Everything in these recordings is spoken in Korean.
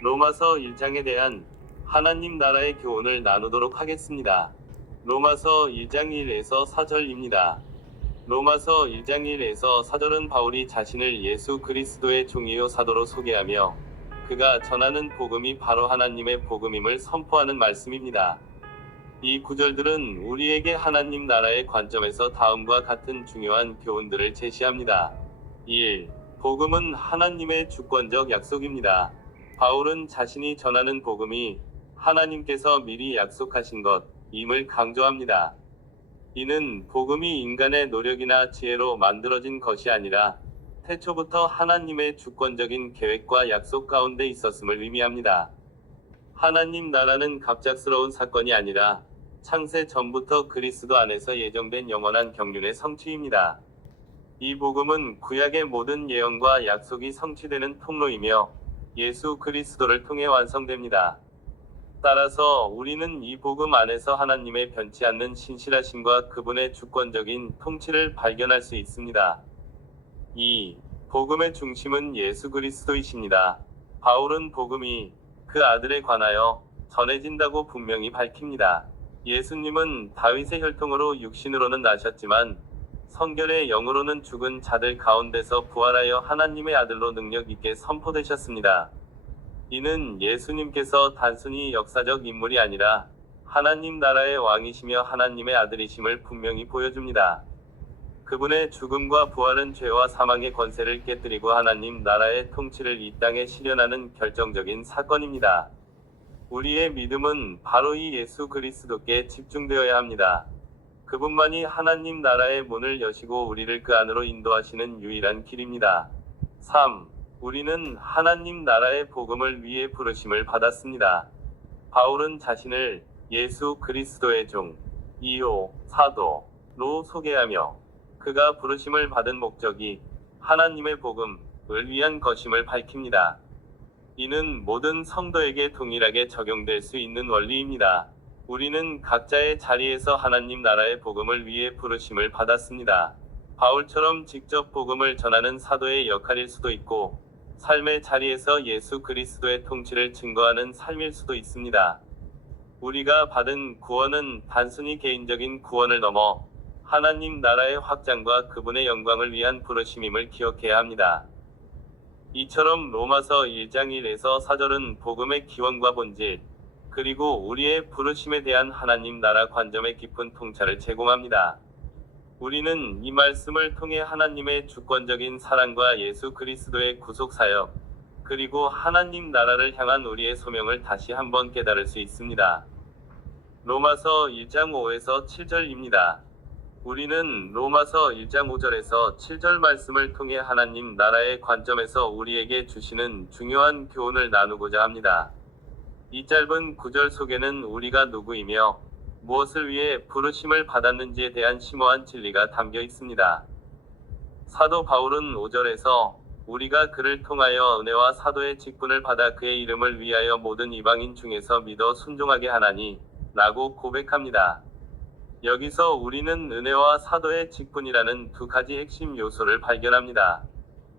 로마서 1장에 대한 하나님 나라의 교훈을 나누도록 하겠습니다. 로마서 1장 1에서 4절입니다. 로마서 1장 1에서 4절은 바울이 자신을 예수 그리스도의 종이요 사도로 소개하며 그가 전하는 복음이 바로 하나님의 복음임을 선포하는 말씀입니다. 이 구절들은 우리에게 하나님 나라의 관점에서 다음과 같은 중요한 교훈들을 제시합니다. 1. 복음은 하나님의 주권적 약속입니다. 바울은 자신이 전하는 복음이 하나님께서 미리 약속하신 것임을 강조합니다. 이는 복음이 인간의 노력이나 지혜로 만들어진 것이 아니라 태초부터 하나님의 주권적인 계획과 약속 가운데 있었음을 의미합니다. 하나님 나라는 갑작스러운 사건이 아니라 창세 전부터 그리스도 안에서 예정된 영원한 경륜의 성취입니다. 이 복음은 구약의 모든 예언과 약속이 성취되는 통로이며 예수 그리스도를 통해 완성됩니다. 따라서 우리는 이 복음 안에서 하나님의 변치 않는 신실하심과 그분의 주권적인 통치를 발견할 수 있습니다. 2. 복음의 중심은 예수 그리스도이십니다. 바울은 복음이 그 아들에 관하여 전해진다고 분명히 밝힙니다. 예수님은 다윗의 혈통으로 육신으로는 나셨지만 성결의 영으로는 죽은 자들 가운데서 부활하여 하나님의 아들로 능력 있게 선포되셨습니다. 이는 예수님께서 단순히 역사적 인물이 아니라 하나님 나라의 왕이시며 하나님의 아들이심을 분명히 보여줍니다. 그분의 죽음과 부활은 죄와 사망의 권세를 깨뜨리고 하나님 나라의 통치를 이 땅에 실현하는 결정적인 사건입니다. 우리의 믿음은 바로 이 예수 그리스도께 집중되어야 합니다. 그분만이 하나님 나라의 문을 여시고 우리를 그 안으로 인도하시는 유일한 길입니다. 3. 우리는 하나님 나라의 복음을 위해 부르심을 받았습니다. 바울은 자신을 예수 그리스도의 종, 2호, 사도로 소개하며 그가 부르심을 받은 목적이 하나님의 복음을 위한 것임을 밝힙니다. 이는 모든 성도에게 동일하게 적용될 수 있는 원리입니다. 우리는 각자의 자리에서 하나님 나라의 복음을 위해 부르심을 받았습니다. 바울처럼 직접 복음을 전하는 사도의 역할일 수도 있고, 삶의 자리에서 예수 그리스도의 통치를 증거하는 삶일 수도 있습니다. 우리가 받은 구원은 단순히 개인적인 구원을 넘어 하나님 나라의 확장과 그분의 영광을 위한 부르심임을 기억해야 합니다. 이처럼 로마서 1장 1에서 4절은 복음의 기원과 본질, 그리고 우리의 부르심에 대한 하나님 나라 관점의 깊은 통찰을 제공합니다. 우리는 이 말씀을 통해 하나님의 주권적인 사랑과 예수 그리스도의 구속 사역, 그리고 하나님 나라를 향한 우리의 소명을 다시 한번 깨달을 수 있습니다. 로마서 1장 5에서 7절입니다. 우리는 로마서 1장 5절에서 7절 말씀을 통해 하나님 나라의 관점에서 우리에게 주시는 중요한 교훈을 나누고자 합니다. 이 짧은 구절 속에는 우리가 누구이며 무엇을 위해 부르심을 받았는지에 대한 심오한 진리가 담겨 있습니다. 사도 바울은 5절에서 우리가 그를 통하여 은혜와 사도의 직분을 받아 그의 이름을 위하여 모든 이방인 중에서 믿어 순종하게 하나니 라고 고백합니다. 여기서 우리는 은혜와 사도의 직분이라는 두 가지 핵심 요소를 발견합니다.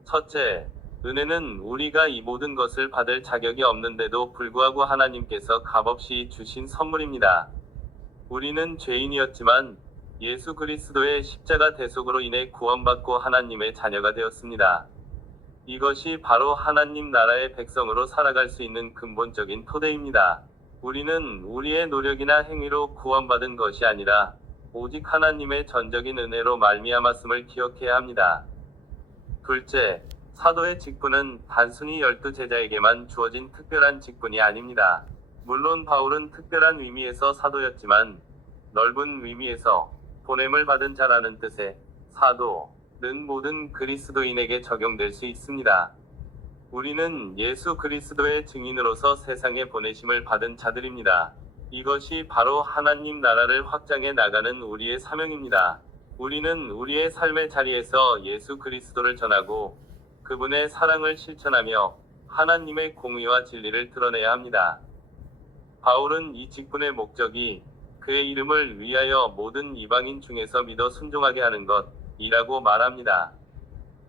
첫째, 은혜는 우리가 이 모든 것을 받을 자격이 없는데도 불구하고 하나님께서 값없이 주신 선물입니다. 우리는 죄인이었지만 예수 그리스도의 십자가 대속으로 인해 구원받고 하나님의 자녀가 되었습니다. 이것이 바로 하나님 나라의 백성으로 살아갈 수 있는 근본적인 토대입니다. 우리는 우리의 노력이나 행위로 구원받은 것이 아니라 오직 하나님의 전적인 은혜로 말미암았음을 기억해야 합니다. 둘째, 사도의 직분은 단순히 12제자에게만 주어진 특별한 직분이 아닙니다. 물론 바울은 특별한 의미에서 사도였지만 넓은 의미에서 보냄을 받은 자라는 뜻의 사도는 모든 그리스도인에게 적용될 수 있습니다. 우리는 예수 그리스도의 증인으로서 세상에 보내심을 받은 자들입니다. 이것이 바로 하나님 나라를 확장해 나가는 우리의 사명입니다. 우리는 우리의 삶의 자리에서 예수 그리스도를 전하고 그분의 사랑을 실천하며 하나님의 공의와 진리를 드러내야 합니다. 바울은 이 직분의 목적이 그의 이름을 위하여 모든 이방인 중에서 믿어 순종하게 하는 것이라고 말합니다.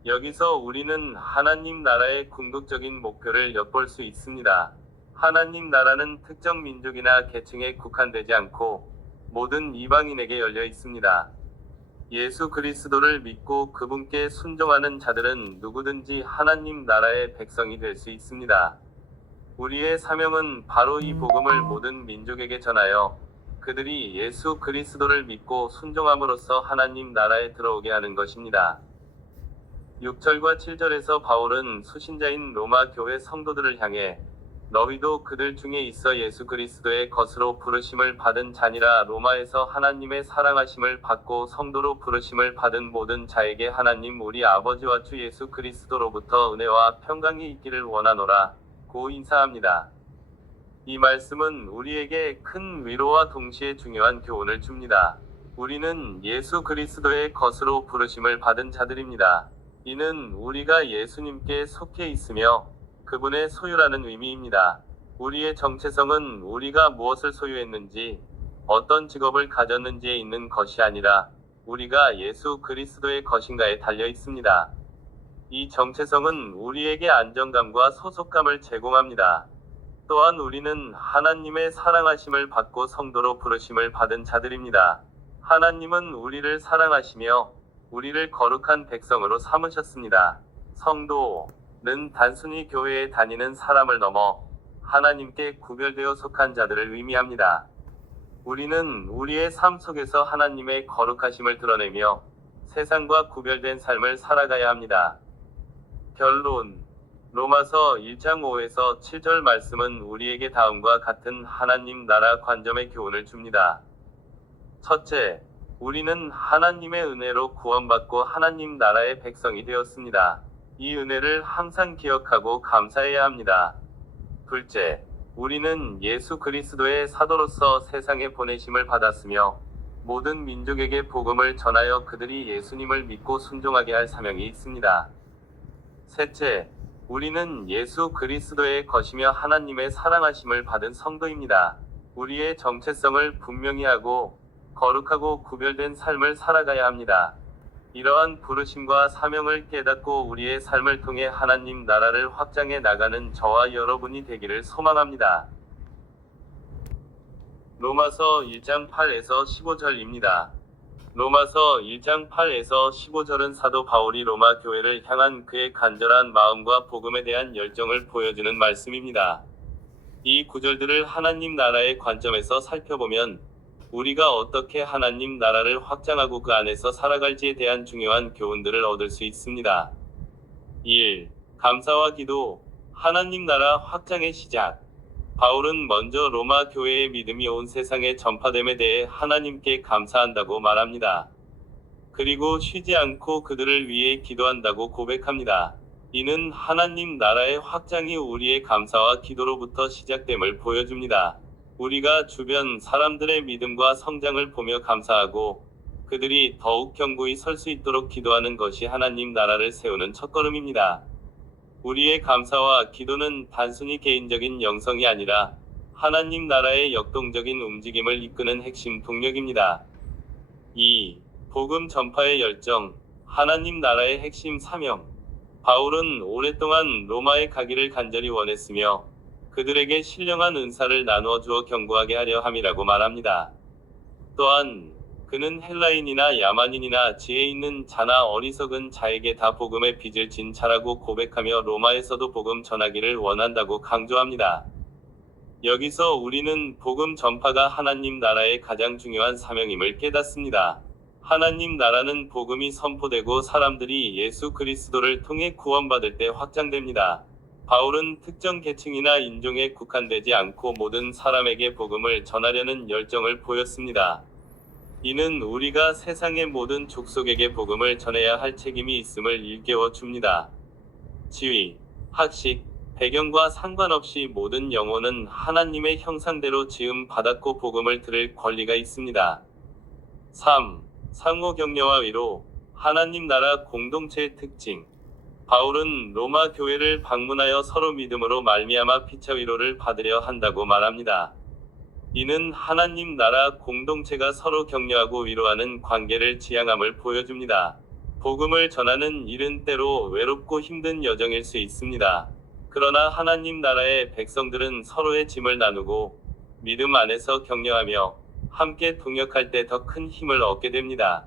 여기서 우리는 하나님 나라의 궁극적인 목표를 엿볼 수 있습니다. 하나님 나라는 특정 민족이나 계층에 국한되지 않고 모든 이방인에게 열려 있습니다. 예수 그리스도를 믿고 그분께 순종하는 자들은 누구든지 하나님 나라의 백성이 될 수 있습니다. 우리의 사명은 바로 이 복음을 모든 민족에게 전하여 그들이 예수 그리스도를 믿고 순종함으로써 하나님 나라에 들어오게 하는 것입니다. 6절과 7절에서 바울은 수신자인 로마 교회 성도들을 향해 너희도 그들 중에 있어 예수 그리스도의 것으로 부르심을 받은 자니라. 로마에서 하나님의 사랑하심을 받고 성도로 부르심을 받은 모든 자에게 하나님 우리 아버지와 주 예수 그리스도로부터 은혜와 평강이 있기를 원하노라 고 인사합니다. 이 말씀은 우리에게 큰 위로와 동시에 중요한 교훈을 줍니다. 우리는 예수 그리스도의 것으로 부르심을 받은 자들입니다. 이는 우리가 예수님께 속해 있으며 그분의 소유라는 의미입니다. 우리의 정체성은 우리가 무엇을 소유했는지, 어떤 직업을 가졌는지에 있는 것이 아니라 우리가 예수 그리스도의 것인가에 달려 있습니다. 이 정체성은 우리에게 안정감과 소속감을 제공합니다. 또한 우리는 하나님의 사랑하심을 받고 성도로 부르심을 받은 자들입니다. 하나님은 우리를 사랑하시며 우리를 거룩한 백성으로 삼으셨습니다. 성도는 단순히 교회에 다니는 사람을 넘어 하나님께 구별되어 속한 자들을 의미합니다. 우리는 우리의 삶 속에서 하나님의 거룩하심을 드러내며 세상과 구별된 삶을 살아가야 합니다. 결론. 로마서 1장 5에서 7절 말씀은 우리에게 다음과 같은 하나님 나라 관점의 교훈을 줍니다. 첫째, 우리는 하나님의 은혜로 구원받고 하나님 나라의 백성이 되었습니다. 이 은혜를 항상 기억하고 감사해야 합니다. 둘째, 우리는 예수 그리스도의 사도로서 세상에 보내심을 받았으며 모든 민족에게 복음을 전하여 그들이 예수님을 믿고 순종하게 할 사명이 있습니다. 셋째, 우리는 예수 그리스도의 것이며 하나님의 사랑하심을 받은 성도입니다. 우리의 정체성을 분명히 하고 거룩하고 구별된 삶을 살아가야 합니다. 이러한 부르심과 사명을 깨닫고 우리의 삶을 통해 하나님 나라를 확장해 나가는 저와 여러분이 되기를 소망합니다. 로마서 1장 8에서 15절입니다. 로마서 1장 8에서 15절은 사도 바울이 로마 교회를 향한 그의 간절한 마음과 복음에 대한 열정을 보여주는 말씀입니다. 이 구절들을 하나님 나라의 관점에서 살펴보면 우리가 어떻게 하나님 나라를 확장하고 그 안에서 살아갈지에 대한 중요한 교훈들을 얻을 수 있습니다. 1. 감사와 기도. 하나님 나라 확장의 시작. 바울은 먼저 로마 교회의 믿음이 온 세상에 전파됨에 대해 하나님께 감사한다고 말합니다. 그리고 쉬지 않고 그들을 위해 기도한다고 고백합니다. 이는 하나님 나라의 확장이 우리의 감사와 기도로부터 시작됨을 보여줍니다. 우리가 주변 사람들의 믿음과 성장을 보며 감사하고 그들이 더욱 견고히 설 수 있도록 기도하는 것이 하나님 나라를 세우는 첫걸음입니다. 우리의 감사와 기도는 단순히 개인적인 영성이 아니라 하나님 나라의 역동적인 움직임을 이끄는 핵심 동력입니다. 2. 복음 전파의 열정. 하나님 나라의 핵심 사명. 바울은 오랫동안 로마에 가기를 간절히 원했으며 그들에게 신령한 은사를 나누어 주어 경고하게 하려 함이라고 말합니다. 또한 그는 헬라인이나 야만인이나 지혜 있는 자나 어리석은 자에게 다 복음의 빚을 진 자라고 고백하며 로마에서도 복음 전하기를 원한다고 강조합니다. 여기서 우리는 복음 전파가 하나님 나라의 가장 중요한 사명임을 깨닫습니다. 하나님 나라는 복음이 선포되고 사람들이 예수 그리스도를 통해 구원받을 때 확장됩니다. 바울은 특정 계층이나 인종에 국한되지 않고 모든 사람에게 복음을 전하려는 열정을 보였습니다. 이는 우리가 세상의 모든 족속에게 복음을 전해야 할 책임이 있음을 일깨워 줍니다. 지위, 학식, 배경과 상관없이 모든 영혼은 하나님의 형상대로 지음 받았고 복음을 들을 권리가 있습니다. 3. 상호 격려와 위로. 하나님 나라 공동체의 특징. 바울은 로마 교회를 방문하여 서로 믿음으로 말미암아 피차 위로를 받으려 한다고 말합니다. 이는 하나님 나라 공동체가 서로 격려하고 위로하는 관계를 지향함을 보여줍니다. 복음을 전하는 일은 때로 외롭고 힘든 여정일 수 있습니다. 그러나 하나님 나라의 백성들은 서로의 짐을 나누고 믿음 안에서 격려하며 함께 동역할 때 더 큰 힘을 얻게 됩니다.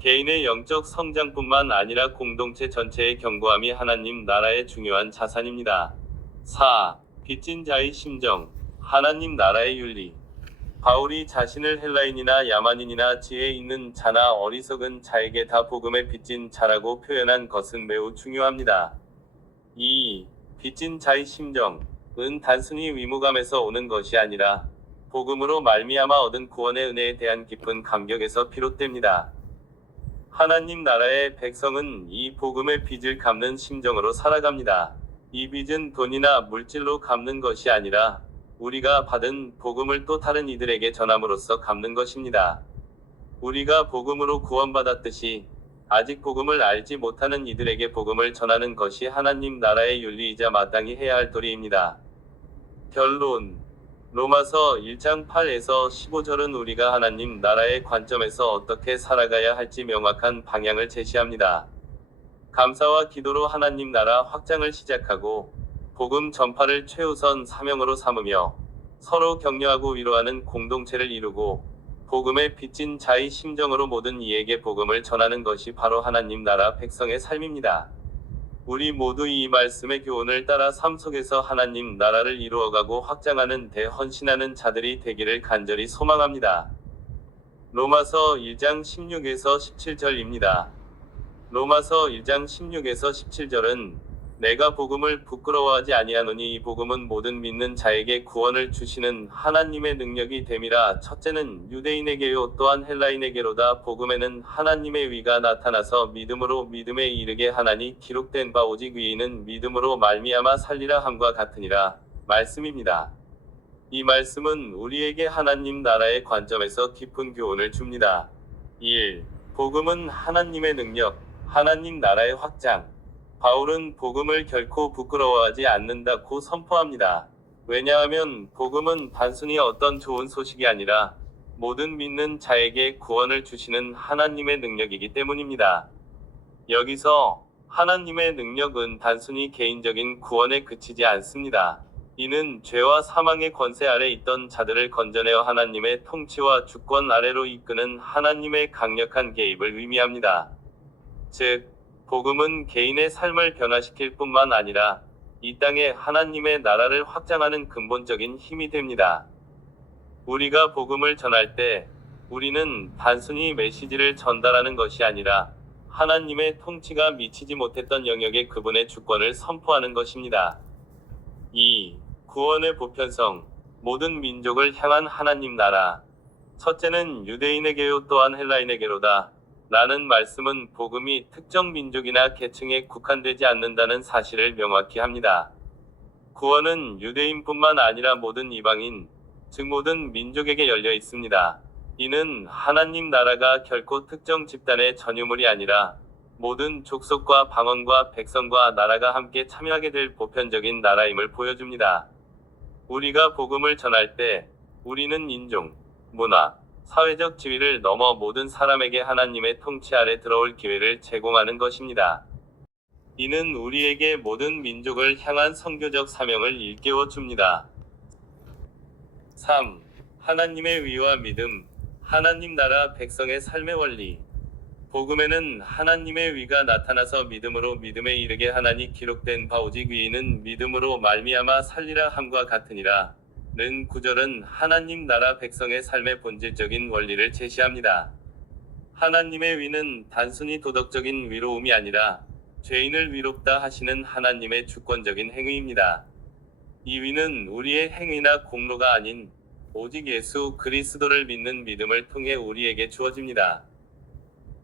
개인의 영적 성장뿐만 아니라 공동체 전체의 견고함이 하나님 나라의 중요한 자산입니다. 4. 빚진 자의 심정, 하나님 나라의 윤리. 바울이 자신을 헬라인이나 야만인이나 지혜 있는 자나 어리석은 자에게 다 복음에 빚진 자라고 표현한 것은 매우 중요합니다. 2. 빚진 자의 심정은 단순히 위무감에서 오는 것이 아니라 복음으로 말미암아 얻은 구원의 은혜에 대한 깊은 감격에서 비롯됩니다. 하나님 나라의 백성은 이 복음의 빚을 갚는 심정으로 살아갑니다. 이 빚은 돈이나 물질로 갚는 것이 아니라 우리가 받은 복음을 또 다른 이들에게 전함으로써 갚는 것입니다. 우리가 복음으로 구원받았듯이 아직 복음을 알지 못하는 이들에게 복음을 전하는 것이 하나님 나라의 윤리이자 마땅히 해야 할 도리입니다. 결론. 로마서 1장 8에서 15절은 우리가 하나님 나라의 관점에서 어떻게 살아가야 할지 명확한 방향을 제시합니다. 감사와 기도로 하나님 나라 확장을 시작하고 복음 전파를 최우선 사명으로 삼으며 서로 격려하고 위로하는 공동체를 이루고 복음에 빚진 자의 심정으로 모든 이에게 복음을 전하는 것이 바로 하나님 나라 백성의 삶입니다. 우리 모두 이 말씀의 교훈을 따라 삶 속에서 하나님 나라를 이루어가고 확장하는 대헌신하는 자들이 되기를 간절히 소망합니다. 로마서 1장 16에서 17절입니다. 로마서 1장 16에서 17절은 내가 복음을 부끄러워하지 아니하노니 이 복음은 모든 믿는 자에게 구원을 주시는 하나님의 능력이 됨이라. 첫째는 유대인에게요 또한 헬라인에게로다. 복음에는 하나님의 위가 나타나서 믿음으로 믿음에 이르게 하나니 기록된 바 오직 위인은 믿음으로 말미암아 살리라 함과 같으니라 말씀입니다. 이 말씀은 우리에게 하나님 나라의 관점에서 깊은 교훈을 줍니다. 1. 복음은 하나님의 능력, 하나님 나라의 확장. 바울은 복음을 결코 부끄러워하지 않는다고 선포합니다. 왜냐하면 복음은 단순히 어떤 좋은 소식이 아니라 모든 믿는 자에게 구원을 주시는 하나님의 능력이기 때문입니다. 여기서 하나님의 능력은 단순히 개인적인 구원에 그치지 않습니다. 이는 죄와 사망의 권세 아래 있던 자들을 건져내어 하나님의 통치와 주권 아래로 이끄는 하나님의 강력한 개입을 의미합니다. 즉, 복음은 개인의 삶을 변화시킬 뿐만 아니라 이 땅에 하나님의 나라를 확장하는 근본적인 힘이 됩니다. 우리가 복음을 전할 때 우리는 단순히 메시지를 전달하는 것이 아니라 하나님의 통치가 미치지 못했던 영역에 그분의 주권을 선포하는 것입니다. 2. 구원의 보편성, 모든 민족을 향한 하나님 나라. 첫째는 유대인에게요 또한 헬라인에게로다. 라는 말씀은 복음이 특정 민족이나 계층에 국한되지 않는다는 사실을 명확히 합니다. 구원은 유대인뿐만 아니라 모든 이방인, 즉 모든 민족에게 열려 있습니다. 이는 하나님 나라가 결코 특정 집단의 전유물이 아니라 모든 족속과 방언과 백성과 나라가 함께 참여하게 될 보편적인 나라임을 보여줍니다. 우리가 복음을 전할 때 우리는 인종, 문화, 사회적 지위를 넘어 모든 사람에게 하나님의 통치 아래 들어올 기회를 제공하는 것입니다. 이는 우리에게 모든 민족을 향한 선교적 사명을 일깨워 줍니다. 3. 하나님의 위와 믿음, 하나님 나라 백성의 삶의 원리. 복음에는 하나님의 위가 나타나서 믿음으로 믿음에 이르게 하나니 기록된 바 오직 위인은 믿음으로 말미암아 살리라 함과 같으니라. 는 구절은 하나님 나라 백성의 삶의 본질적인 원리를 제시합니다. 하나님의 위는 단순히 도덕적인 위로움이 아니라 죄인을 위롭다 하시는 하나님의 주권적인 행위입니다. 이 위는 우리의 행위나 공로가 아닌 오직 예수 그리스도를 믿는 믿음을 통해 우리에게 주어집니다.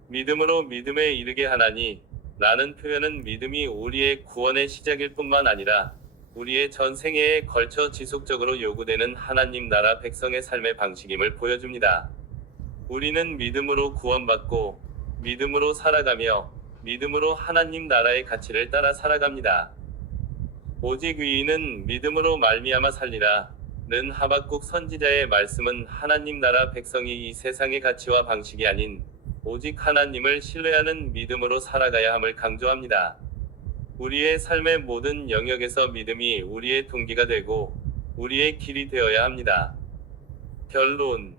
믿음으로 믿음에 이르게 하나니 라는 표현은 믿음이 우리의 구원의 시작일 뿐만 아니라 우리의 전 생애에 걸쳐 지속적으로 요구되는 하나님 나라 백성의 삶의 방식임을 보여줍니다. 우리는 믿음으로 구원받고 믿음으로 살아가며 믿음으로 하나님 나라의 가치를 따라 살아갑니다. 오직 위인은 믿음으로 말미암아 살리라. 는 하박국 선지자의 말씀은 하나님 나라 백성이 이 세상의 가치와 방식이 아닌 오직 하나님을 신뢰하는 믿음으로 살아가야 함을 강조합니다. 우리의 삶의 모든 영역에서 믿음이 우리의 동기가 되고 우리의 길이 되어야 합니다. 결론.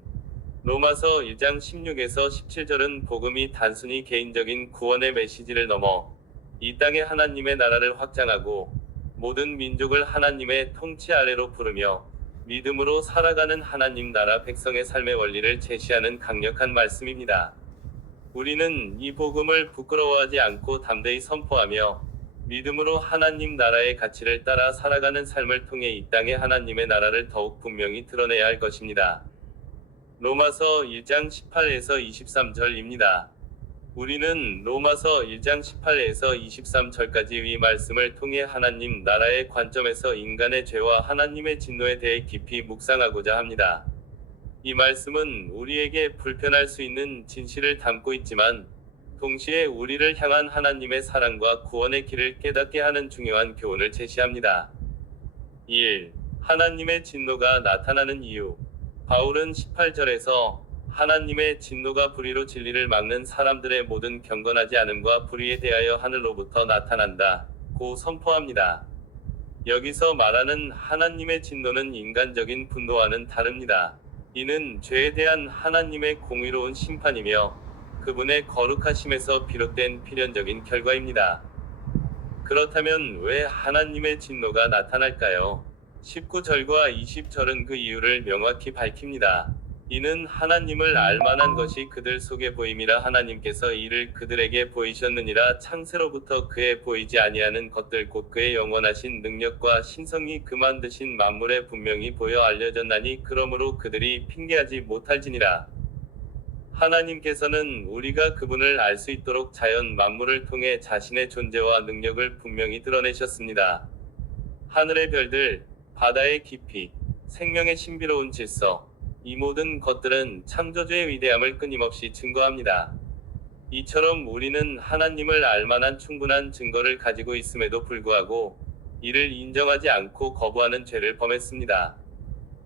로마서 1장 16에서 17절은 복음이 단순히 개인적인 구원의 메시지를 넘어 이 땅에 하나님의 나라를 확장하고 모든 민족을 하나님의 통치 아래로 부르며 믿음으로 살아가는 하나님 나라 백성의 삶의 원리를 제시하는 강력한 말씀입니다. 우리는 이 복음을 부끄러워하지 않고 담대히 선포하며 믿음으로 하나님 나라의 가치를 따라 살아가는 삶을 통해 이 땅에 하나님의 나라를 더욱 분명히 드러내야 할 것입니다. 로마서 1장 18에서 23절입니다. 우리는 로마서 1장 18에서 23절까지 이 말씀을 통해 하나님 나라의 관점에서 인간의 죄와 하나님의 진노에 대해 깊이 묵상하고자 합니다. 이 말씀은 우리에게 불편할 수 있는 진실을 담고 있지만 동시에 우리를 향한 하나님의 사랑과 구원의 길을 깨닫게 하는 중요한 교훈을 제시합니다. 1. 하나님의 진노가 나타나는 이유. 바울은 18절에서 하나님의 진노가 불의로 진리를 막는 사람들의 모든 경건하지 않음과 불의에 대하여 하늘로부터 나타난다 고 선포합니다. 여기서 말하는 하나님의 진노는 인간적인 분노와는 다릅니다. 이는 죄에 대한 하나님의 공의로운 심판이며 그분의 거룩하심에서 비롯된 필연적인 결과입니다. 그렇다면 왜 하나님의 진노가 나타날까요? 19절과 20절은 그 이유를 명확히 밝힙니다. 이는 하나님을 알만한 것이 그들 속에 보임이라 하나님께서 이를 그들에게 보이셨느니라. 창세로부터 그의 보이지 아니하는 것들 곧 그의 영원하신 능력과 신성이 그 만드신 만물에 분명히 보여 알려졌나니 그러므로 그들이 핑계하지 못할지니라. 하나님께서는 우리가 그분을 알 수 있도록 자연 만물을 통해 자신의 존재와 능력을 분명히 드러내셨습니다. 하늘의 별들, 바다의 깊이, 생명의 신비로운 질서, 이 모든 것들은 창조주의 위대함을 끊임없이 증거합니다. 이처럼 우리는 하나님을 알만한 충분한 증거를 가지고 있음에도 불구하고 이를 인정하지 않고 거부하는 죄를 범했습니다.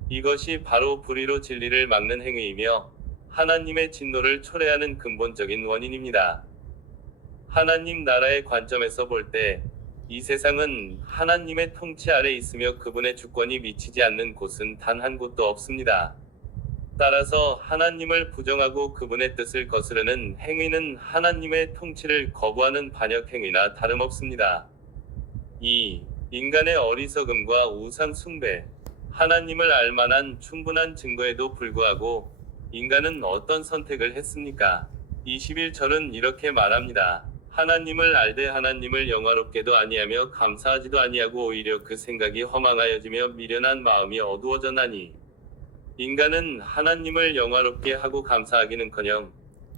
이것이 바로 불의로 진리를 막는 행위이며 하나님의 진노를 초래하는 근본적인 원인입니다. 하나님 나라의 관점에서 볼 때 이 세상은 하나님의 통치 아래 있으며 그분의 주권이 미치지 않는 곳은 단 한 곳도 없습니다. 따라서 하나님을 부정하고 그분의 뜻을 거스르는 행위는 하나님의 통치를 거부하는 반역 행위나 다름없습니다. 2. 인간의 어리석음과 우상 숭배. 하나님을 알만한 충분한 증거에도 불구하고 인간은 어떤 선택을 했습니까? 21절은 이렇게 말합니다. 하나님을 알되 하나님을 영화롭게도 아니하며 감사하지도 아니하고 오히려 그 생각이 허망하여지며 미련한 마음이 어두워졌나니. 인간은 하나님을 영화롭게 하고 감사하기는커녕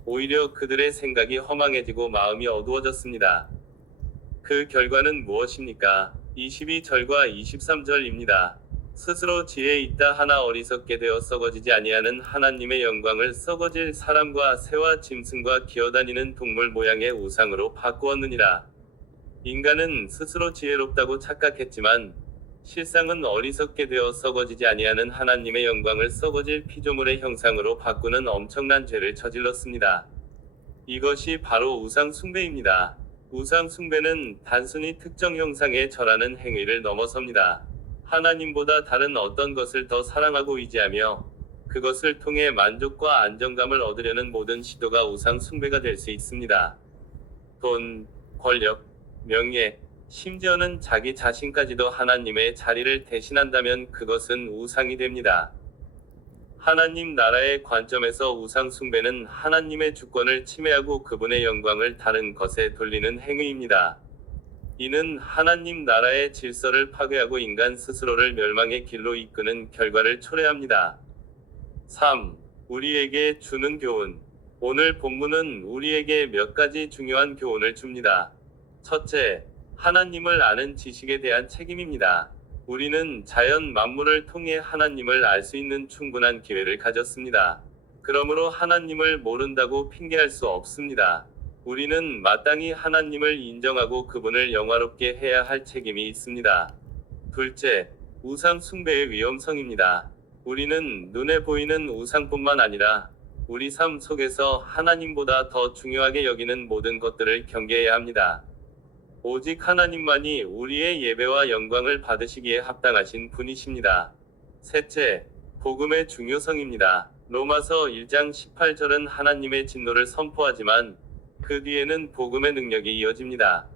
오히려 그들의 생각이 허망해지고 마음이 어두워졌습니다. 그 결과는 무엇입니까? 22절과 23절입니다. 스스로 지혜 있다 하나 어리석게 되어 썩어지지 아니하는 하나님의 영광을 썩어질 사람과 새와 짐승과 기어다니는 동물 모양의 우상으로 바꾸었느니라. 인간은 스스로 지혜롭다고 착각했지만 실상은 어리석게 되어 숭어지지 아니하는 하나님의 영광을 썩어질 피조물의 형상으로 바꾸는 엄청난 죄를 저질렀습니다. 이것이 바로 우상 숭배입니다. 우상 숭배는 단순히 특정 형상에 절하는 행위를 넘어섭니다. 하나님보다 다른 어떤 것을 더 사랑하고 의지하며 그것을 통해 만족과 안정감을 얻으려는 모든 시도가 우상 숭배가 될 수 있습니다. 돈, 권력, 명예, 심지어는 자기 자신까지도 하나님의 자리를 대신한다면 그것은 우상이 됩니다. 하나님 나라의 관점에서 우상 숭배는 하나님의 주권을 침해하고 그분의 영광을 다른 것에 돌리는 행위입니다. 이는 하나님 나라의 질서를 파괴하고 인간 스스로를 멸망의 길로 이끄는 결과를 초래합니다. 3. 우리에게 주는 교훈. 오늘 본문은 우리에게 몇 가지 중요한 교훈을 줍니다. 첫째, 하나님을 아는 지식에 대한 책임입니다. 우리는 자연 만물을 통해 하나님을 알 수 있는 충분한 기회를 가졌습니다. 그러므로 하나님을 모른다고 핑계할 수 없습니다. 우리는 마땅히 하나님을 인정하고 그분을 영화롭게 해야 할 책임이 있습니다. 둘째, 우상 숭배의 위험성입니다. 우리는 눈에 보이는 우상뿐만 아니라 우리 삶 속에서 하나님보다 더 중요하게 여기는 모든 것들을 경계해야 합니다. 오직 하나님만이 우리의 예배와 영광을 받으시기에 합당하신 분이십니다. 셋째, 복음의 중요성입니다. 로마서 1장 18절은 하나님의 진노를 선포하지만 그 뒤에는 복음의 능력이 이어집니다.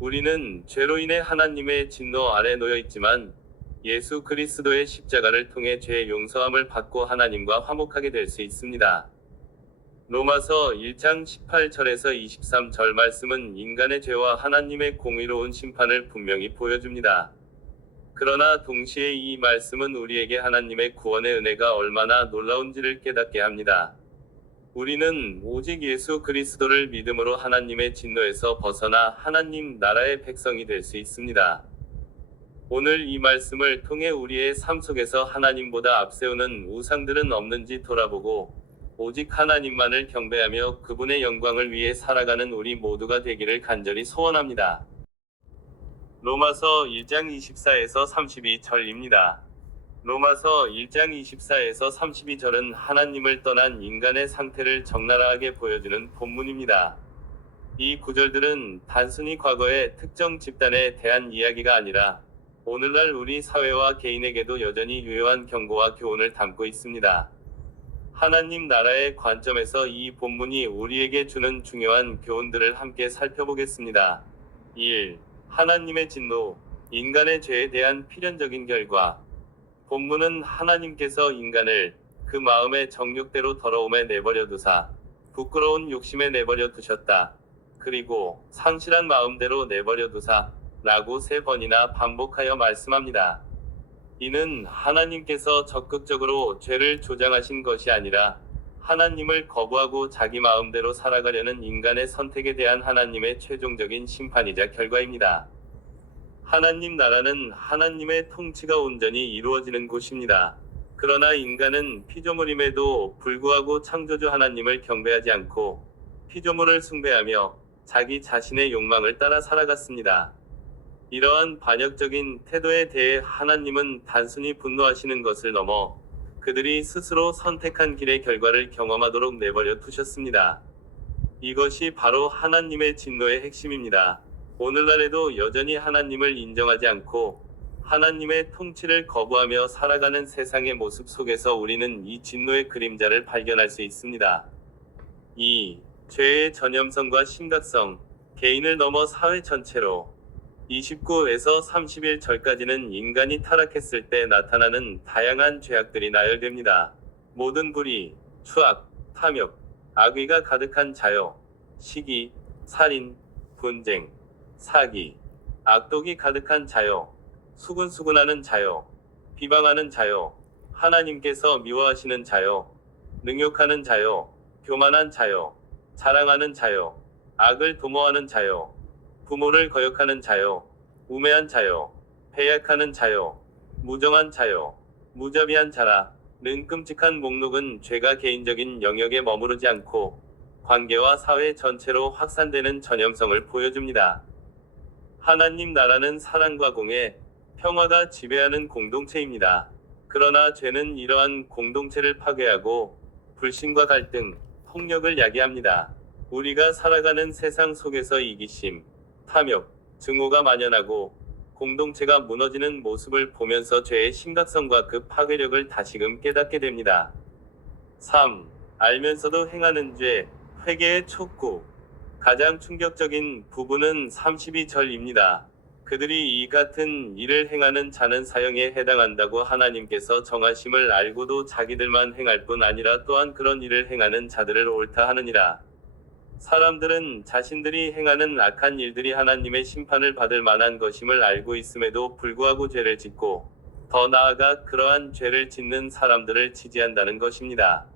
우리는 죄로 인해 하나님의 진노 아래 놓여 있지만 예수 그리스도의 십자가를 통해 죄의 용서함을 받고 하나님과 화목하게 될 수 있습니다. 로마서 1장 18절에서 23절 말씀은 인간의 죄와 하나님의 공의로운 심판을 분명히 보여줍니다. 그러나 동시에 이 말씀은 우리에게 하나님의 구원의 은혜가 얼마나 놀라운지를 깨닫게 합니다. 우리는 오직 예수 그리스도를 믿음으로 하나님의 진노에서 벗어나 하나님 나라의 백성이 될 수 있습니다. 오늘 이 말씀을 통해 우리의 삶 속에서 하나님보다 앞세우는 우상들은 없는지 돌아보고 오직 하나님만을 경배하며 그분의 영광을 위해 살아가는 우리 모두가 되기를 간절히 소원합니다. 로마서 1장 24에서 32절입니다. 로마서 1장 24에서 32절은 하나님을 떠난 인간의 상태를 적나라하게 보여주는 본문입니다. 이 구절들은 단순히 과거의 특정 집단에 대한 이야기가 아니라 오늘날 우리 사회와 개인에게도 여전히 유효한 경고와 교훈을 담고 있습니다. 하나님 나라의 관점에서 이 본문이 우리에게 주는 중요한 교훈들을 함께 살펴보겠습니다. 1. 하나님의 진노, 인간의 죄에 대한 필연적인 결과. 본문은 하나님께서 인간을 그 마음의 정욕대로 더러움에 내버려 두사 부끄러운 욕심에 내버려 두셨다. 그리고 상실한 마음대로 내버려 두사 라고 3번이나 반복하여 말씀합니다. 이는 하나님께서 적극적으로 죄를 조장하신 것이 아니라 하나님을 거부하고 자기 마음대로 살아가려는 인간의 선택에 대한 하나님의 최종적인 심판이자 결과입니다. 하나님 나라는 하나님의 통치가 온전히 이루어지는 곳입니다. 그러나 인간은 피조물임에도 불구하고 창조주 하나님을 경배하지 않고 피조물을 숭배하며 자기 자신의 욕망을 따라 살아갔습니다. 이러한 반역적인 태도에 대해 하나님은 단순히 분노하시는 것을 넘어 그들이 스스로 선택한 길의 결과를 경험하도록 내버려 두셨습니다. 이것이 바로 하나님의 진노의 핵심입니다. 오늘날에도 여전히 하나님을 인정하지 않고 하나님의 통치를 거부하며 살아가는 세상의 모습 속에서 우리는 이 진노의 그림자를 발견할 수 있습니다. 2. 죄의 전염성과 심각성, 개인을 넘어 사회 전체로. 29에서 31절까지는 인간이 타락했을 때 나타나는 다양한 죄악들이 나열됩니다. 모든 불의, 추악, 탐욕, 악의가 가득한 자요, 시기, 살인, 분쟁, 사기, 악독이 가득한 자요, 수군수군하는 자요, 비방하는 자요, 하나님께서 미워하시는 자요, 능욕하는 자요, 교만한 자요, 자랑하는 자요, 악을 도모하는 자요, 부모를 거역하는 자요, 우매한 자요, 패약하는 자요, 무정한 자요, 무자비한 자라는 끔찍한 목록은 죄가 개인적인 영역에 머무르지 않고 관계와 사회 전체로 확산되는 전염성을 보여줍니다. 하나님 나라는 사랑과 공의, 평화가 지배하는 공동체입니다. 그러나 죄는 이러한 공동체를 파괴하고 불신과 갈등, 폭력을 야기합니다. 우리가 살아가는 세상 속에서 이기심, 탐욕, 증오가 만연하고 공동체가 무너지는 모습을 보면서 죄의 심각성과 그 파괴력을 다시금 깨닫게 됩니다. 3. 알면서도 행하는 죄, 회개의 촉구. 가장 충격적인 부분은 32절입니다. 그들이 이 같은 일을 행하는 자는 사형에 해당한다고 하나님께서 정하심을 알고도 자기들만 행할 뿐 아니라 또한 그런 일을 행하는 자들을 옳다 하느니라. 사람들은 자신들이 행하는 악한 일들이 하나님의 심판을 받을 만한 것임을 알고 있음에도 불구하고 죄를 짓고 더 나아가 그러한 죄를 짓는 사람들을 지지한다는 것입니다.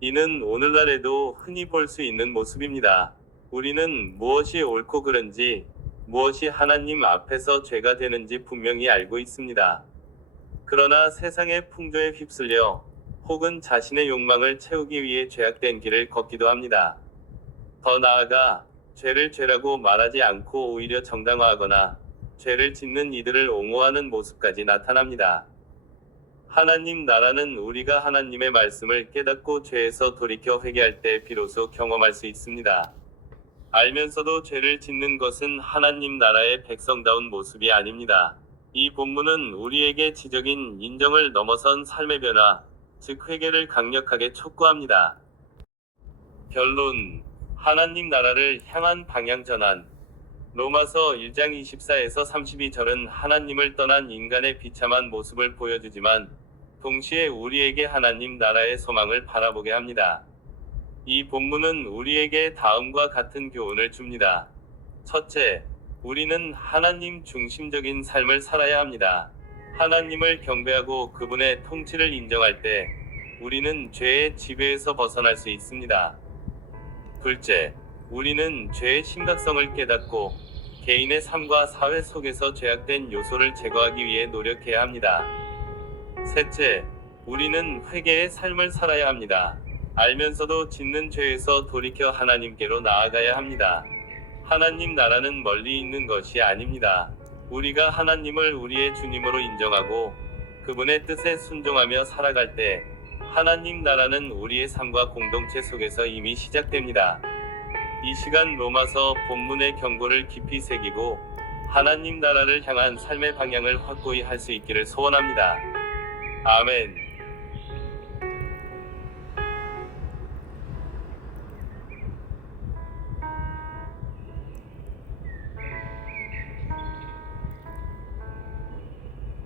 이는 오늘날에도 흔히 볼 수 있는 모습입니다. 우리는 무엇이 옳고 그른지, 무엇이 하나님 앞에서 죄가 되는지 분명히 알고 있습니다. 그러나 세상의 풍조에 휩쓸려 혹은 자신의 욕망을 채우기 위해 죄악된 길을 걷기도 합니다. 더 나아가 죄를 죄라고 말하지 않고 오히려 정당화하거나 죄를 짓는 이들을 옹호하는 모습까지 나타납니다. 하나님 나라는 우리가 하나님의 말씀을 깨닫고 죄에서 돌이켜 회개할 때 비로소 경험할 수 있습니다. 알면서도 죄를 짓는 것은 하나님 나라의 백성다운 모습이 아닙니다. 이 본문은 우리에게 지적인 인정을 넘어선 삶의 변화, 즉 회개를 강력하게 촉구합니다. 결론, 하나님 나라를 향한 방향 전환. 로마서 1장 24에서 32절은 하나님을 떠난 인간의 비참한 모습을 보여주지만 동시에 우리에게 하나님 나라의 소망을 바라보게 합니다. 이 본문은 우리에게 다음과 같은 교훈을 줍니다. 첫째, 우리는 하나님 중심적인 삶을 살아야 합니다. 하나님을 경배하고 그분의 통치를 인정할 때 우리는 죄의 지배에서 벗어날 수 있습니다. 둘째, 우리는 죄의 심각성을 깨닫고 개인의 삶과 사회 속에서 죄악된 요소를 제거하기 위해 노력해야 합니다. 셋째, 우리는 회개의 삶을 살아야 합니다. 알면서도 짓는 죄에서 돌이켜 하나님께로 나아가야 합니다. 하나님 나라는 멀리 있는 것이 아닙니다. 우리가 하나님을 우리의 주님으로 인정하고 그분의 뜻에 순종하며 살아갈 때 하나님 나라는 우리의 삶과 공동체 속에서 이미 시작됩니다. 이 시간 로마서 본문의 경고를 깊이 새기고 하나님 나라를 향한 삶의 방향을 확고히 할 수 있기를 소원합니다. 아멘.